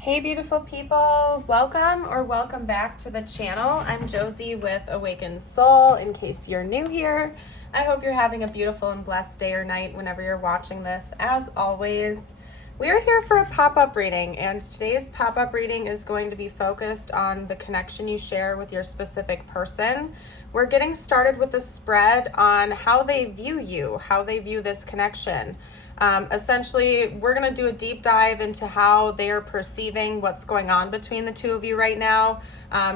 Hey beautiful people, welcome back to the channel. I'm Josie with Awakened Soul. In case you're new here, I hope you're having a beautiful and blessed day or night whenever you're watching this. As always, we're here for a pop-up reading, and today's pop-up reading is going to be focused on the connection you share with your specific person. We're getting started with a spread on how they view you, how they view this connection. Essentially, we're going to do a deep dive into how they are perceiving what's going on between the two of you right now,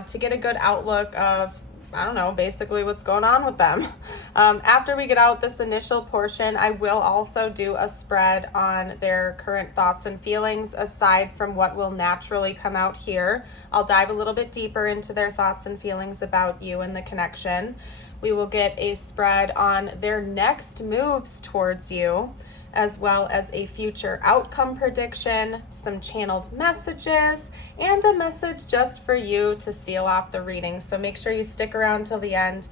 to get a good outlook of, I don't know, basically what's going on with them. After we get out this initial portion, I will also do a spread on their current thoughts and feelings aside from what will naturally come out here. I'll dive a little bit deeper into their thoughts and feelings about you and the connection. We will get a spread on their next moves towards you, as well as a future outcome prediction, some channeled messages, and a message just for you to seal off the reading. So make sure you stick around till the end.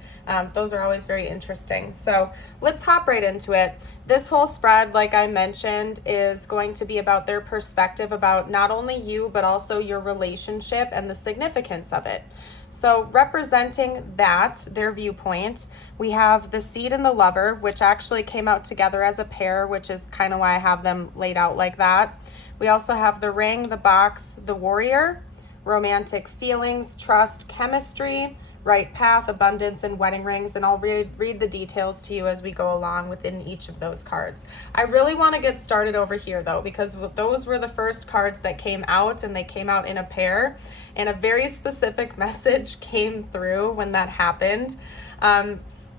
Those are always very interesting. So let's hop right into it. This whole spread, like I mentioned, is going to be about their perspective about not only you, but also your relationship and the significance of it. So representing that, their viewpoint, we have the Seed and the Lover, which actually came out together as a pair, which is kind of why I have them laid out like that. We also have the Ring, the Box, the Warrior, romantic feelings, trust, chemistry, right path, abundance, and wedding rings. And I'll read the details to you as we go along within each of those cards. I really want to get started over here though, because those were the first cards that came out, and they came out in a pair. And a very specific message came through when that happened.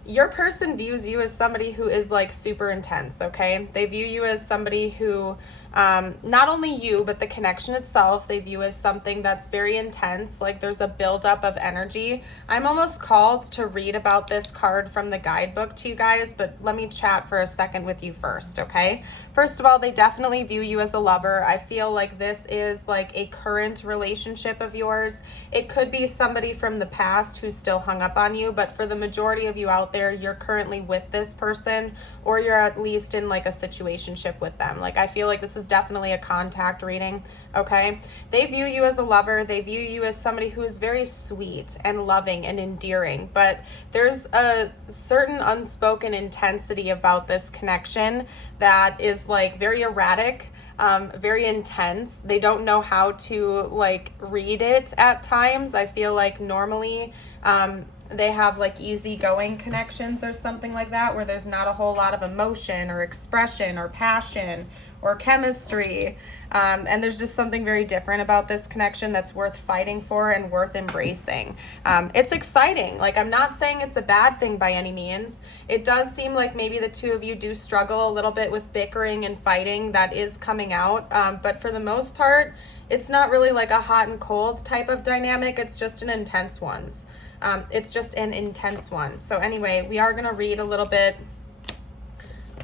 Your person views you as somebody who is like super intense, okay? They view you as somebody who, not only you, but the connection itself, they view as something that's very intense, like there's a buildup of energy. I'm almost called to read about this card from the guidebook to you guys, but let me chat for a second with you first, okay? First of all, they definitely view you as a lover. I feel like this is like a current relationship of yours. It could be somebody from the past who's still hung up on you, but for the majority of you out there, you're currently with this person, or you're at least in like a situationship with them. Like I feel like this is definitely a contact reading, okay? They view you as a lover. They view you as somebody who is very sweet and loving and endearing, but there's a certain unspoken intensity about this connection that is like very erratic, very intense. They don't know how to like read it at times. I feel like normally they have like easygoing connections or something like that, where there's not a whole lot of emotion or expression or passion or chemistry. And there's just something very different about this connection that's worth fighting for and worth embracing. It's exciting. Like, I'm not saying it's a bad thing by any means. It does seem like maybe the two of you do struggle a little bit with bickering and fighting. That is coming out. But for the most part, it's not really like a hot and cold type of dynamic. It's just an intense one. So anyway, we are going to read a little bit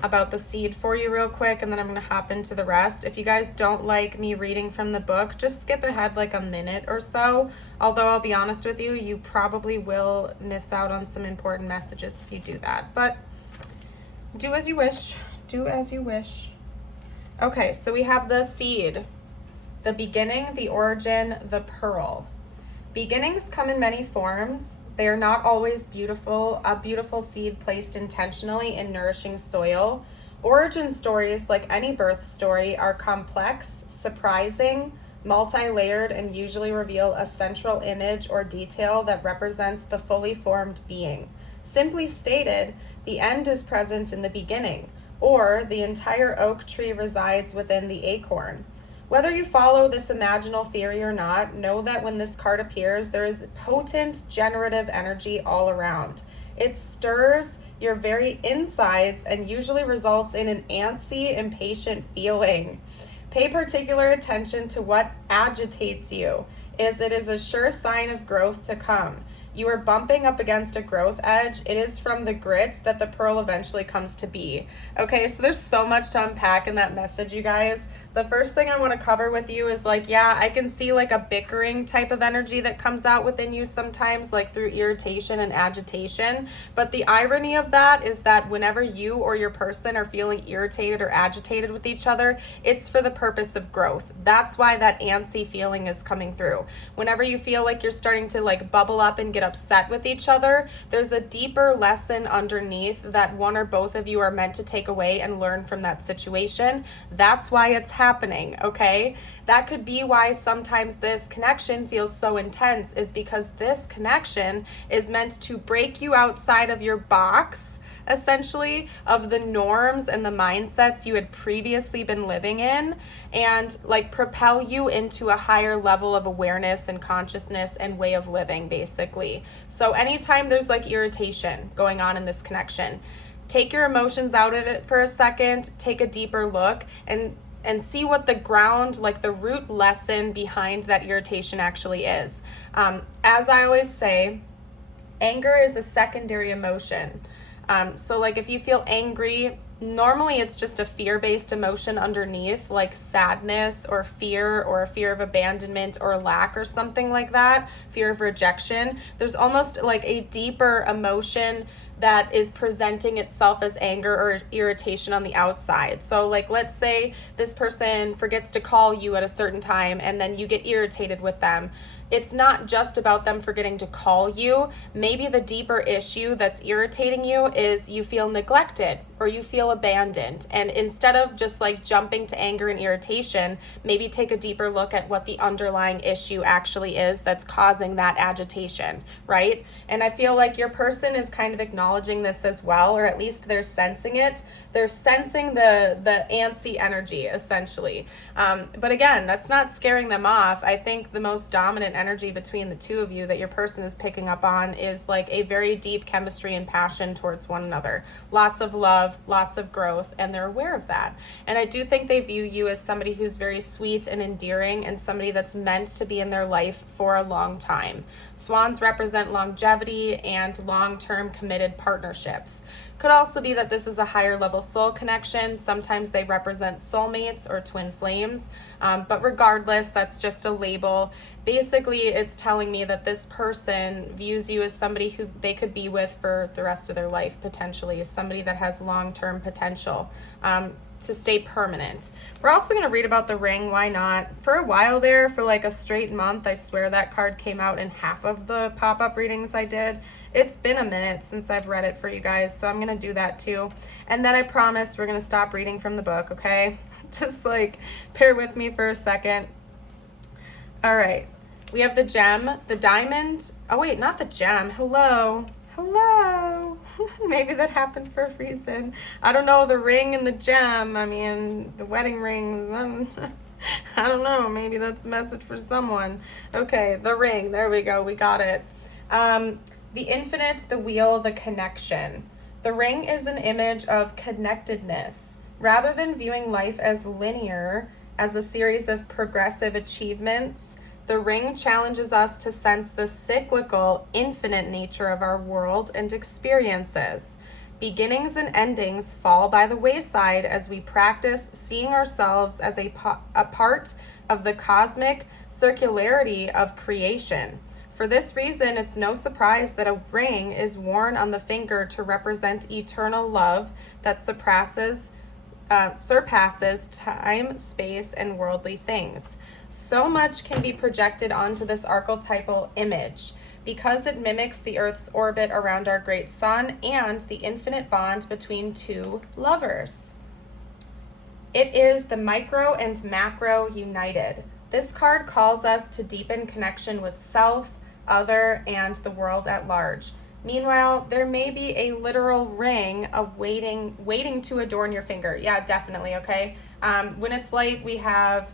about the Seed for you real quick, and then I'm going to hop into the rest. If you guys don't like me reading from the book, just skip ahead like a minute or so. Although I'll be honest with you, you probably will miss out on some important messages if you do that. But do as you wish. Do as you wish. Okay, so we have the Seed, the beginning, the origin, the pearl. Beginnings come in many forms. They are not always beautiful. A beautiful seed placed intentionally in nourishing soil. Origin stories, like any birth story, are complex, surprising, multi-layered, and usually reveal a central image or detail that represents the fully formed being. Simply stated, the end is present in the beginning, or the entire oak tree resides within the acorn. Whether you follow this imaginal theory or not, know that when this card appears, there is potent generative energy all around. It stirs your very insides and usually results in an antsy, impatient feeling. Pay particular attention to what agitates you, as it is a sure sign of growth to come. You are bumping up against a growth edge. It is from the grit that the pearl eventually comes to be. Okay, so there's so much to unpack in that message, you guys. The first thing I want to cover with you is like, yeah, I can see like a bickering type of energy that comes out within you sometimes, like through irritation and agitation. But the irony of that is that whenever you or your person are feeling irritated or agitated with each other, it's for the purpose of growth. That's why that antsy feeling is coming through. Whenever you feel like you're starting to like bubble up and get upset with each other, there's a deeper lesson underneath that one or both of you are meant to take away and learn from that situation. That's why it's happening, okay? That could be why sometimes this connection feels so intense, is because this connection is meant to break you outside of your box, essentially, of the norms and the mindsets you had previously been living in, and like propel you into a higher level of awareness and consciousness and way of living, basically. So anytime there's like irritation going on in this connection, take your emotions out of it for a second, take a deeper look, and see what the ground, like the root lesson behind that irritation actually is. As I always say, anger is a secondary emotion. So like if you feel angry, normally it's just a fear-based emotion underneath, like sadness or a fear of abandonment or lack or something like that, fear of rejection. There's almost like a deeper emotion that is presenting itself as anger or irritation on the outside. So like, let's say this person forgets to call you at a certain time and then you get irritated with them. It's not just about them forgetting to call you. Maybe the deeper issue that's irritating you is you feel neglected or you feel abandoned. And instead of just like jumping to anger and irritation, maybe take a deeper look at what the underlying issue actually is that's causing that agitation, right? And I feel like your person is kind of acknowledging this as well, or at least they're sensing it. They're sensing the antsy energy, essentially. But again, that's not scaring them off. I think the most dominant energy between the two of you that your person is picking up on is like a very deep chemistry and passion towards one another. Lots of love, lots of growth, and they're aware of that. And I do think they view you as somebody who's very sweet and endearing and somebody that's meant to be in their life for a long time. Swans represent longevity and long-term committed partnerships. Could also be that this is a higher level soul connection. Sometimes they represent soulmates or twin flames, but regardless, that's just a label. Basically, it's telling me that this person views you as somebody who they could be with for the rest of their life, potentially, somebody that has long-term potential to stay permanent. We're also going to read about the ring. Why not? For a while there, for like a straight month, I swear that card came out in half of the pop-up readings I did. It's been a minute since I've read it for you guys, so I'm going to do that too. And then I promise we're going to stop reading from the book, okay? Just like bear with me for a second. All right. We have the gem, the diamond. Oh, wait, not the gem. Hello. Maybe that happened for a reason. I don't know, the ring and the gem. I mean, the wedding rings. I don't know. Maybe that's a message for someone. Okay, the ring. There we go. We got it. The infinite, the wheel, the connection. The ring is an image of connectedness. Rather than viewing life as linear, as a series of progressive achievements, the ring challenges us to sense the cyclical, infinite nature of our world and experiences. Beginnings and endings fall by the wayside as we practice seeing ourselves as a part of the cosmic circularity of creation. For this reason, it's no surprise that a ring is worn on the finger to represent eternal love that surpasses time, space, and worldly things. So much can be projected onto this archetypal image because it mimics the Earth's orbit around our great sun and the infinite bond between two lovers. It is the micro and macro united. This card calls us to deepen connection with self, other, and the world at large. Meanwhile, there may be a literal ring of waiting to adorn your finger. Yeah, definitely, okay? When it's light, we have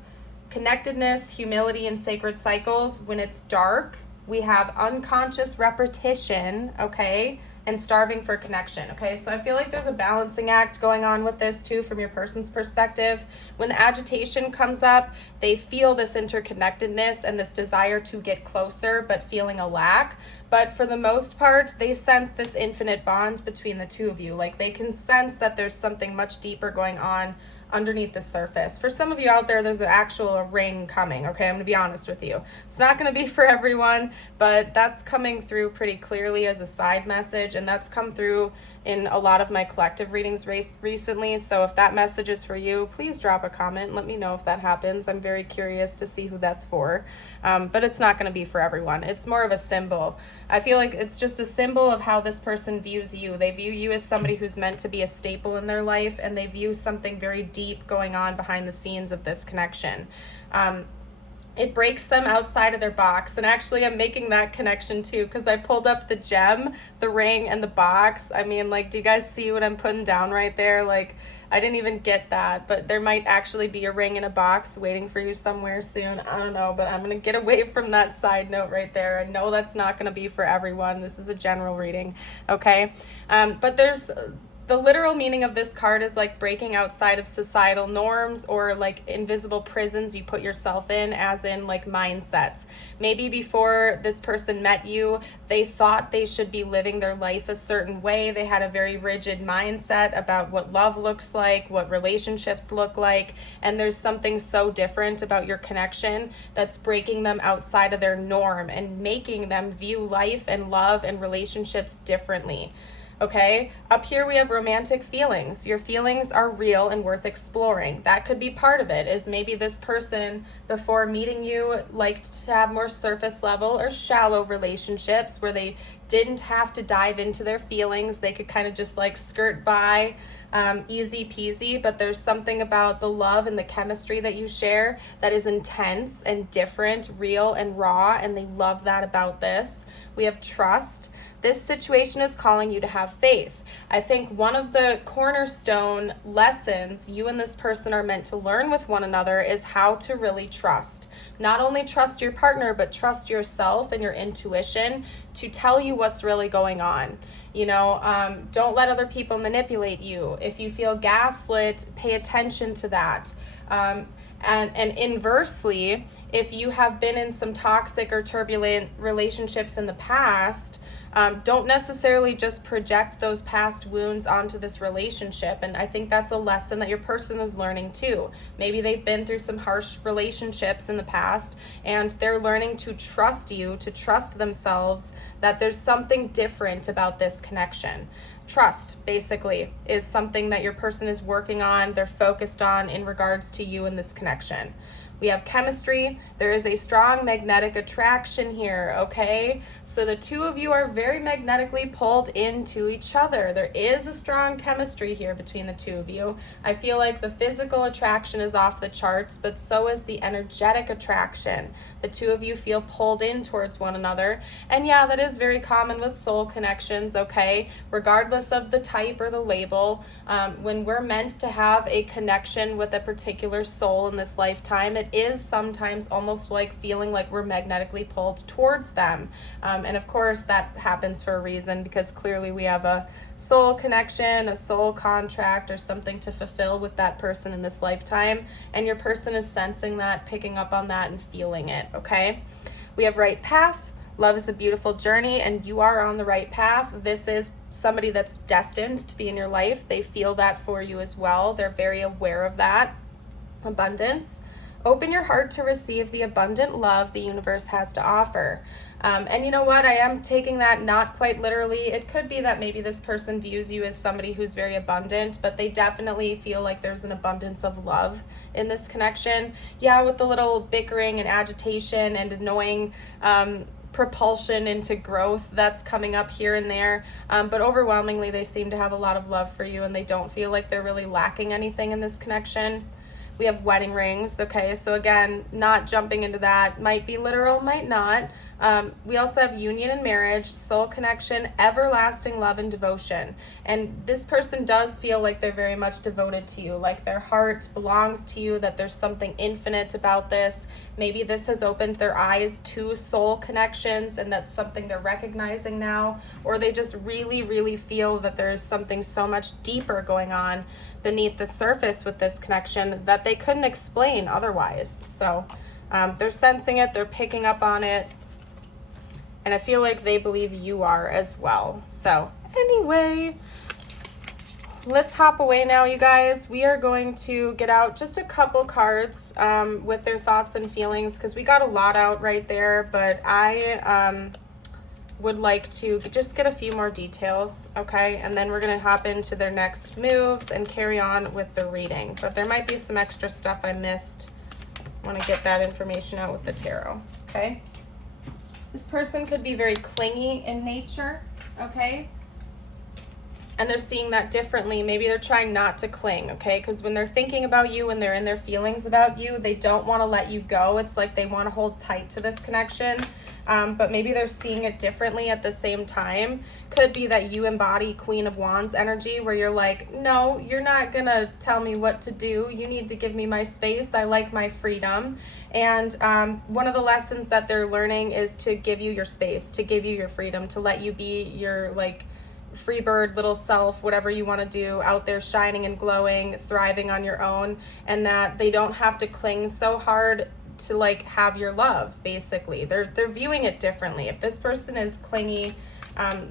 connectedness, humility, and sacred cycles. When it's dark, we have unconscious repetition, okay? And starving for connection, okay? So I feel like there's a balancing act going on with this too from your person's perspective. When the agitation comes up, they feel this interconnectedness and this desire to get closer, but feeling a lack. But for the most part, they sense this infinite bond between the two of you. Like they can sense that there's something much deeper going on underneath the surface. For some of you out there, there's an actual ring coming, okay? I'm gonna be honest with you. It's not gonna be for everyone, but that's coming through pretty clearly as a side message, and that's come through in a lot of my collective readings recently. So if that message is for you, please drop a comment and let me know if that happens. I'm very curious to see who that's for, but it's not gonna be for everyone. It's more of a symbol. I feel like it's just a symbol of how this person views you. They view you as somebody who's meant to be a staple in their life, and they view something very deep going on behind the scenes of this connection. It breaks them outside of their box. And actually, I'm making that connection too, because I pulled up the gem, the ring, and the box. I mean, like, do you guys see what I'm putting down right there? Like, I didn't even get that, but there might actually be a ring in a box waiting for you somewhere soon. I don't know, but I'm going to get away from that side note right there. I know that's not going to be for everyone. This is a general reading, okay? But there's... The literal meaning of this card is like breaking outside of societal norms, or like invisible prisons you put yourself in, as in like mindsets. Maybe before this person met you, they thought they should be living their life a certain way. They had a very rigid mindset about what love looks like, what relationships look like, and there's something so different about your connection that's breaking them outside of their norm and making them view life and love and relationships differently. Okay, up here we have romantic feelings. Your feelings are real and worth exploring. That could be part of it, is maybe this person before meeting you liked to have more surface level or shallow relationships where they didn't have to dive into their feelings. They could kind of just like skirt by, easy peasy, but there's something about the love and the chemistry that you share that is intense and different, real and raw, and they love that about this. We have trust. This situation is calling you to have faith. I think one of the cornerstone lessons you and this person are meant to learn with one another is how to really trust. Not only trust your partner, but trust yourself and your intuition to tell you what's really going on. You know, don't let other people manipulate you. If you feel gaslit, pay attention to that. And inversely, if you have been in some toxic or turbulent relationships in the past, don't necessarily just project those past wounds onto this relationship. And I think that's a lesson that your person is learning too. Maybe they've been through some harsh relationships in the past, and they're learning to trust you, to trust themselves, that there's something different about this connection. Trust, basically, is something that your person is working on, they're focused on in regards to you in this connection. We have chemistry. There is a strong magnetic attraction here, okay? So the two of you are very magnetically pulled into each other. There is a strong chemistry here between the two of you. I feel like the physical attraction is off the charts, but so is the energetic attraction. The two of you feel pulled in towards one another. And yeah, that is very common with soul connections, okay? Regardless of the type or the label, when we're meant to have a connection with a particular soul in this lifetime, it is sometimes almost like feeling like we're magnetically pulled towards them. And of course that happens for a reason, because clearly we have a soul connection, a soul contract, or something to fulfill with that person in this lifetime. And your person is sensing that, picking up on that, and feeling it, okay? We have right path. Love is a beautiful journey, and you are on the right path. This is somebody that's destined to be in your life. They feel that for you as well. They're very aware of that. Abundance. Open your heart to receive the abundant love the universe has to offer. And you know what? I am taking that not quite literally. It could be that maybe this person views you as somebody who's very abundant, but they definitely feel like there's an abundance of love in this connection. Yeah, with the little bickering and agitation and annoying propulsion into growth that's coming up here and there, but overwhelmingly they seem to have a lot of love for you, and they don't feel like they're really lacking anything in this connection. We have wedding rings, okay? So again, not jumping into that. Might be literal, might not. We also have union and marriage, soul connection, everlasting love and devotion. And this person does feel like they're very much devoted to you, like their heart belongs to you, that there's something infinite about this. Maybe this has opened their eyes to soul connections, and that's something they're recognizing now. Or they just really, really feel that there is something so much deeper going on beneath the surface with this connection that they couldn't explain otherwise. So they're sensing it, they're picking up on it, and I feel like they believe you are as well. So anyway, let's hop away now, you guys. We are going to get out just a couple cards with their thoughts and feelings, because we got a lot out right there, but I would like to just get a few more details, okay? And then we're going to hop into their next moves and carry on with the reading. But there might be some extra stuff I missed. I want to get that information out with the tarot, okay? This person could be very clingy in nature, okay? And they're seeing that differently. Maybe they're trying not to cling, okay? Because when they're thinking about you, when they're in their feelings about you, they don't want to let you go. It's like they want to hold tight to this connection. But maybe they're seeing it differently at the same time. Could be that you embody Queen of Wands energy, where you're like, no, you're not gonna tell me what to do. You need to give me my space. I like my freedom. And one of the lessons that they're learning is to give you your space, to give you your freedom, to let you be your like free bird little self, whatever you want to do out there, shining and glowing, thriving on your own, and that they don't have to cling so hard to like have your love. Basically, they're viewing it differently. If this person is clingy,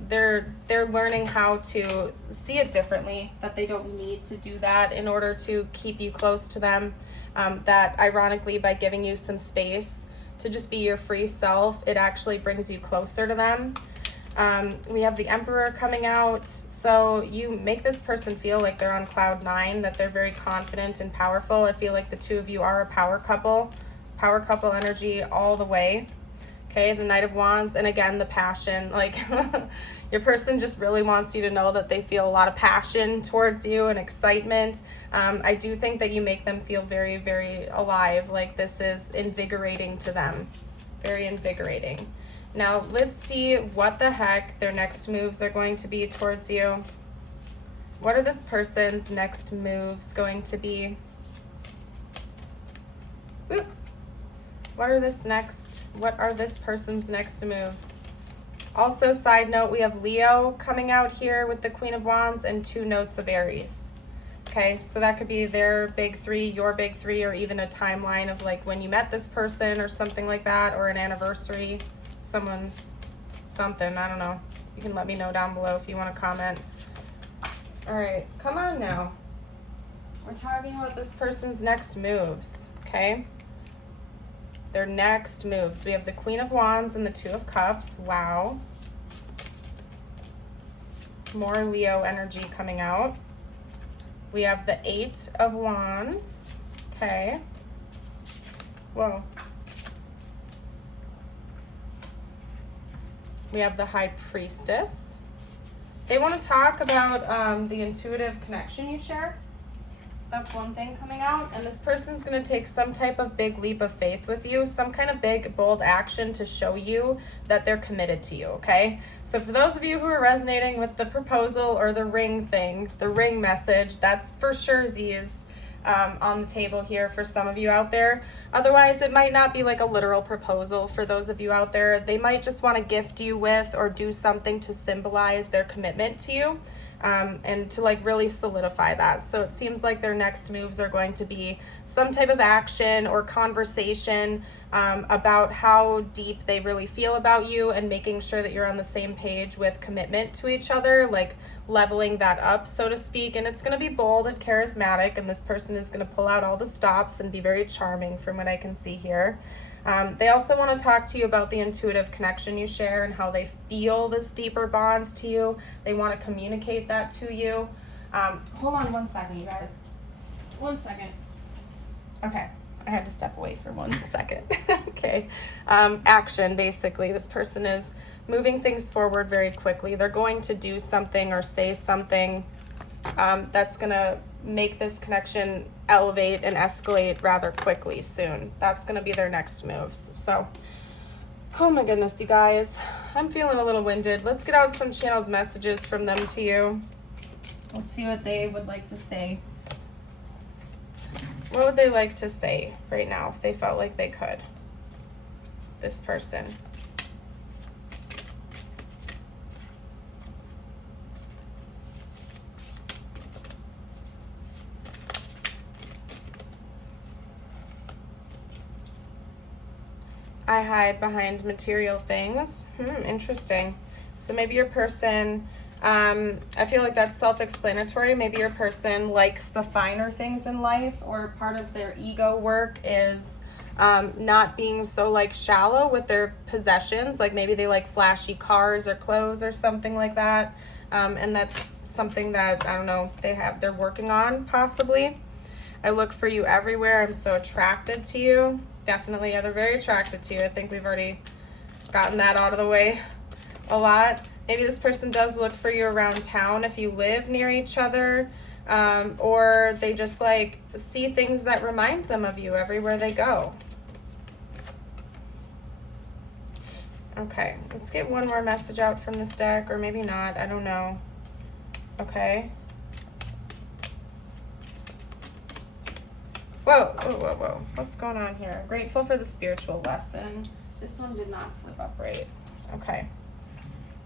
they're learning how to see it differently, that they don't need to do that in order to keep you close to them. That ironically, by giving you some space to just be your free self, it actually brings you closer to them. We have the Emperor coming out. So you make this person feel like they're on cloud 9, that they're very confident and powerful. I feel like the two of you are a power couple energy all the way. Okay, the Knight of Wands, and again, the passion, like your person just really wants you to know that they feel a lot of passion towards you and excitement. I do think that you make them feel very, very alive, like this is invigorating to them, very invigorating. Now, let's see what the heck their next moves are going to be towards you. What are this person's next moves going to be? Ooh. What are this person's next moves? Also, side note, we have Leo coming out here with the Queen of Wands and 2 notes of Aries. Okay, so that could be their big 3, your big 3, or even a timeline of like when you met this person or something like that, or an anniversary, someone's something, I don't know. You can let me know down below if you want to comment. All right, come on now. We're talking about this person's next moves, okay? Their next moves. We have the Queen of Wands and the 2 of Cups. Wow. More Leo energy coming out. We have the 8 of Wands. Okay. Whoa. We have the High Priestess. They want to talk about the intuitive connection you share. That's one thing coming out. And this person's going to take some type of big leap of faith with you, some kind of big, bold action to show you that they're committed to you, okay? So for those of you who are resonating with the proposal or the ring thing, the ring message, that's for sure Z's on the table here for some of you out there. Otherwise, it might not be like a literal proposal for those of you out there. They might just want to gift you with or do something to symbolize their commitment to you. And to like really solidify that. So it seems like their next moves are going to be some type of action or conversation about how deep they really feel about you, and making sure that you're on the same page with commitment to each other, like leveling that up, so to speak. And it's going to be bold and charismatic, and this person is going to pull out all the stops and be very charming from what I can see here. They also want to talk to you about the intuitive connection you share and how they feel this deeper bond to you. They want to communicate that to you. Hold on one second, you guys. 1 second. Okay, I had to step away for 1 second. Okay. Action, basically. This person is moving things forward very quickly. They're going to do something or say something that's going to make this connection elevate and escalate rather quickly soon. That's going to be their next moves. So, oh my goodness, you guys, I'm feeling a little winded. Let's get out some channeled messages from them to you. Let's see what they would like to say. What would they like to say right now if they felt like they could? This person. I hide behind material things. Interesting. So maybe your person I feel like that's self-explanatory. Maybe your person likes the finer things in life, or part of their ego work is not being so like shallow with their possessions. Like maybe they like flashy cars or clothes or something like that. And that's something that, I don't know, they're working on possibly. I look for you everywhere. I'm so attracted to you. Definitely, yeah, they're very attracted to you. I think we've already gotten that out of the way a lot. Maybe this person does look for you around town if you live near each other, or they just like see things that remind them of you everywhere they go. Okay, let's get one more message out from this deck, or maybe not, I don't know. Okay. Whoa, whoa, whoa, whoa. What's going on here? Grateful for the spiritual lesson. This one did not flip up right. Okay.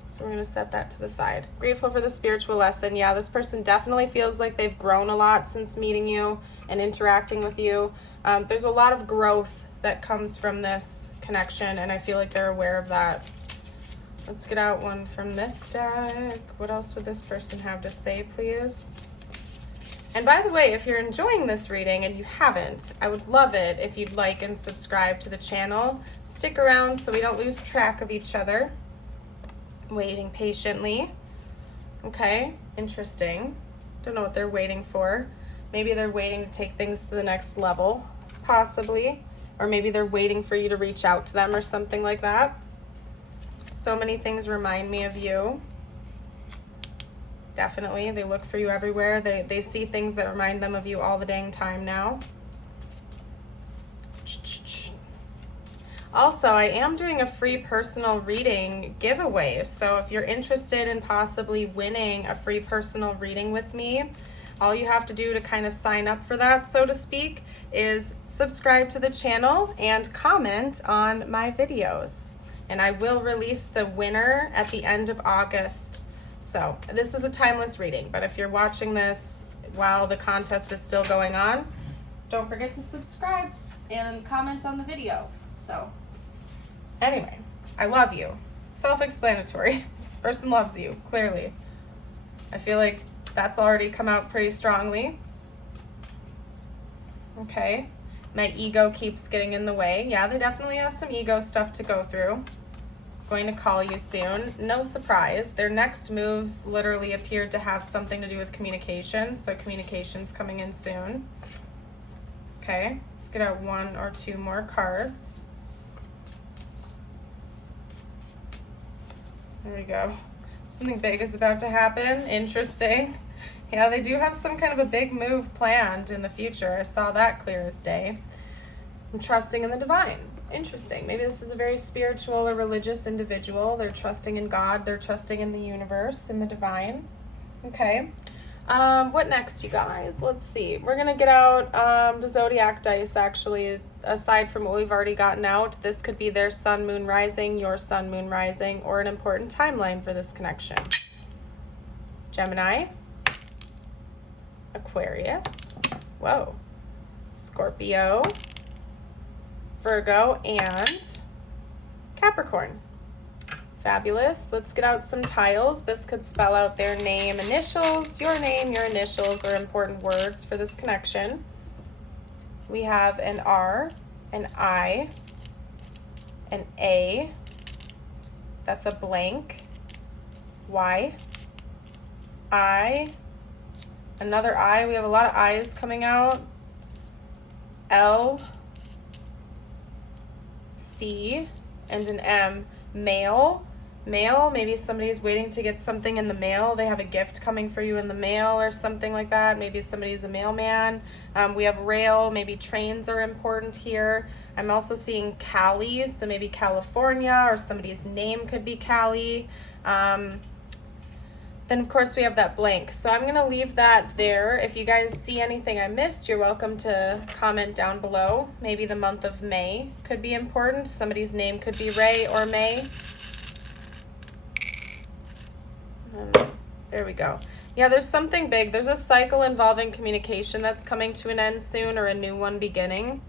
So we're going to set that to the side. Grateful for the spiritual lesson. Yeah, this person definitely feels like they've grown a lot since meeting you and interacting with you. There's a lot of growth that comes from this connection, and I feel like they're aware of that. Let's get out one from this deck. What else would this person have to say, please? And by the way, if you're enjoying this reading and you haven't, I would love it if you'd like and subscribe to the channel. Stick around so we don't lose track of each other. Waiting patiently. Okay, interesting. Don't know what they're waiting for. Maybe they're waiting to take things to the next level, possibly. Or maybe they're waiting for you to reach out to them or something like that. So many things remind me of you. Definitely, they look for you everywhere. They see things that remind them of you all the dang time now. Also, I am doing a free personal reading giveaway. So if you're interested in possibly winning a free personal reading with me, all you have to do to kind of sign up for that, so to speak, is subscribe to the channel and comment on my videos. And I will release the winner at the end of August. So this is a timeless reading, but if you're watching this while the contest is still going on, don't forget to subscribe and comment on the video. So anyway, I love you. Self-explanatory. This person loves you, clearly. I feel like that's already come out pretty strongly. Okay. My ego keeps getting in the way. Yeah, they definitely have some ego stuff to go through. Going to call you soon. No surprise. Their next moves literally appeared to have something to do with communication. So communication's coming in soon. Okay. Let's get out one or two more cards. There we go. Something big is about to happen. Interesting. Yeah, they do have some kind of a big move planned in the future. I saw that clear as day. I'm trusting in the divine. Interesting. Maybe this is a very spiritual or religious individual. They're trusting in God. They're trusting in the universe, in the divine. Okay. What next, you guys? Let's see. We're going to get out the zodiac dice, actually. Aside from what we've already gotten out, this could be their sun, moon, rising, your sun, moon, rising, or an important timeline for this connection. Gemini, Aquarius, whoa, Scorpio, Virgo, and Capricorn. Fabulous. Let's get out some tiles. This could spell out their name, initials, your name, your initials, or important words for this connection. We have an R, an I, an A, that's a blank, Y, I, another I, we have a lot of I's coming out, L, C, and an M. Mail, maybe somebody's waiting to get something in the mail. They have a gift coming for you in the mail or something like that. Maybe somebody's a mailman. We have rail, maybe trains are important here. I'm also seeing Cali, so maybe California, or somebody's name could be Cali. Then, of course, we have that blank. So I'm going to leave that there. If you guys see anything I missed, you're welcome to comment down below. Maybe the month of May could be important. Somebody's name could be Ray or May. There we go. Yeah, there's something big. There's a cycle involving communication that's coming to an end soon, or a new one beginning.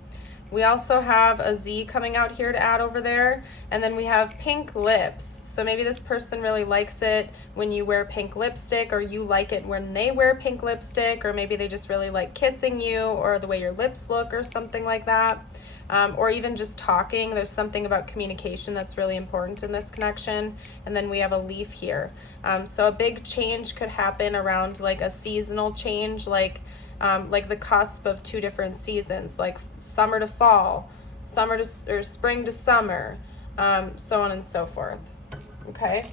We also have a Z coming out here to add over there. And then we have pink lips. So maybe this person really likes it when you wear pink lipstick, or you like it when they wear pink lipstick, or maybe they just really like kissing you, or the way your lips look, or something like that. Or even just talking. There's something about communication that's really important in this connection. And then we have a leaf here. So a big change could happen around like a seasonal change, like the cusp of two different seasons, like summer to fall, or spring to summer, so on and so forth. Okay.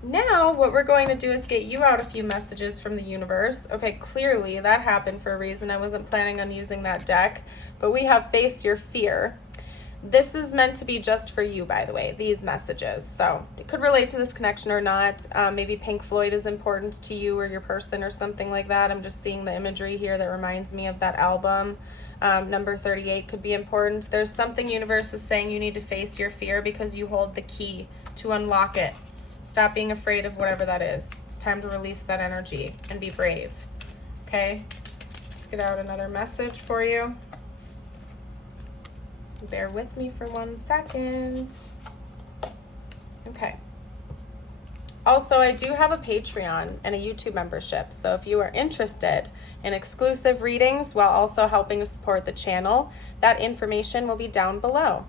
Now what we're going to do is get you out a few messages from the universe. Okay, clearly that happened for a reason. I wasn't planning on using that deck, but we have Face Your Fear. This is meant to be just for you, by the way, these messages. So it could relate to this connection or not. Maybe Pink Floyd is important to you or your person or something like that. I'm just seeing the imagery here that reminds me of that album. Number 38 could be important. There's something universe is saying you need to face your fear because you hold the key to unlock it. Stop being afraid of whatever that is. It's time to release that energy and be brave. Okay? Let's get out another message for you. Bear with me for 1 second. Okay. Also, I do have a Patreon and a YouTube membership. So if you are interested in exclusive readings while also helping to support the channel, that information will be down below.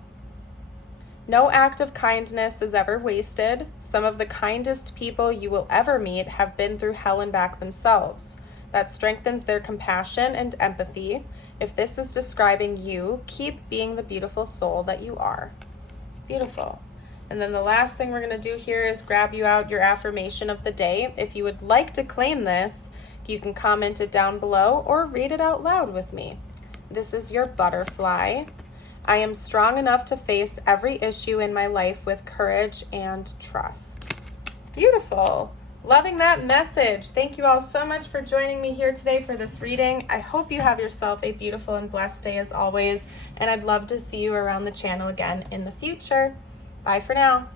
No act of kindness is ever wasted. Some of the kindest people you will ever meet have been through hell and back themselves. That strengthens their compassion and empathy. If this is describing you, keep being the beautiful soul that you are. Beautiful. And then the last thing we're going to do here is grab you out your affirmation of the day. If you would like to claim this, you can comment it down below or read it out loud with me. This is your butterfly. I am strong enough to face every issue in my life with courage and trust. Beautiful. Loving that message. Thank you all so much for joining me here today for this reading. I hope you have yourself a beautiful and blessed day as always, and I'd love to see you around the channel again in the future. Bye for now.